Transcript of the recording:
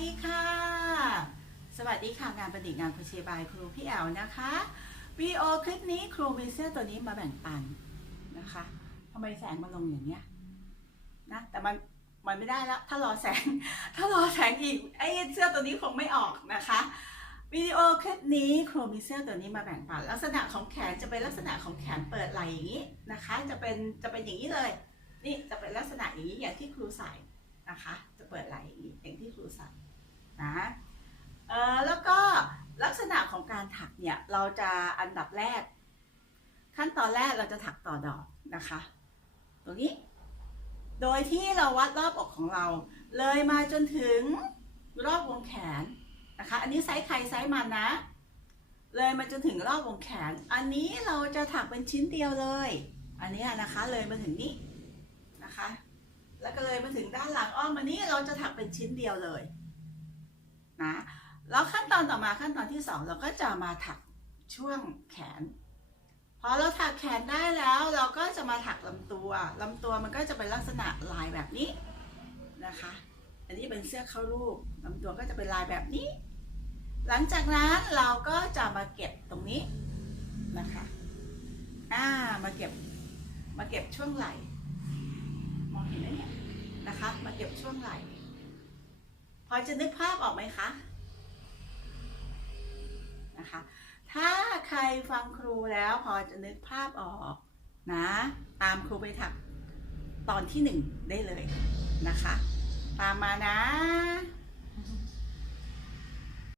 ดีค่ะ สวัสดีค่ะงานประดิษฐ์งานโครเชบายครูพี่แอลนะคะวีโอคลิปนี้ครูมีเสื้อตัวนี้มาแบ่งปันนะคะทำไมแสงมันลงอย่างเนี้ยนะแต่มันมันไม่ได้แล้ว ถ้ารอแสง ถ้ารอแสงอีกไอ้เสื้อตัวนี้คงไม่ออกนะคะวิดีโอคลิปนี้ครูมีเสื้อตัวนี้มาแบ่งปันลักษณะของแขนจะเป็นลักษณะของแขนเปิดไหล่อย่างนี้นะคะ จะเป็นจะเป็นอย่างนี้เลย นี่จะเป็นลักษณะอย่างนี้อย่างที่ครูใส่นะคะ จะเปิดไหลอย่างนี้อย่างที่ครูใส่นะเออแล้วก็ลักษณะของการ ถักเนี่ยเราจะอันดับแรก ขั้นตอนแรกเราจะถักต่อดอกนะคะ ตรงนี้ โดยที่เราวัดรอบอกของเรา เลยมาจนถึงรอบวงแขนนะคะ อันนี้ไซส์ใครไซส์มันนะ เลยมาจนถึงรอบวงแขน อันนี้เราจะถักเป็นชิ้นเดียวเลย อันนี้นะคะเลยมาถึงนี้นะคะ แล้วก็เลยมาถึงด้านหลังอ้อมมานี้เราจะถักเป็นชิ้นเดียวเลยนะ แล้วขั้นตอนต่อมาขั้นตอนที่สองเราก็จะมาถักช่วงแขน พอเราถักแขนได้แล้วเราก็จะมาถักลำตัวลำตัวมันก็จะเป็นลักษณะลายแบบนี้นะคะ อันนี้เป็นเสื้อเข้ารูปลำตัวก็จะเป็นลายแบบนี้ หลังจากนั้นเราก็จะมาเก็บตรงนี้นะคะอ่ามาเก็บมาเก็บช่วงไหล่มองเห็นไหมเนี่ยนะคะ มาเก็บช่วงไหล่พอจะนึกภาพออกไหมคะ นะคะ ถ้าใครฟังครูแล้วพอจะนึกภาพออกนะ ตามครูไปถักตอนที่หนึ่งได้เลยนะคะ ตามมานะ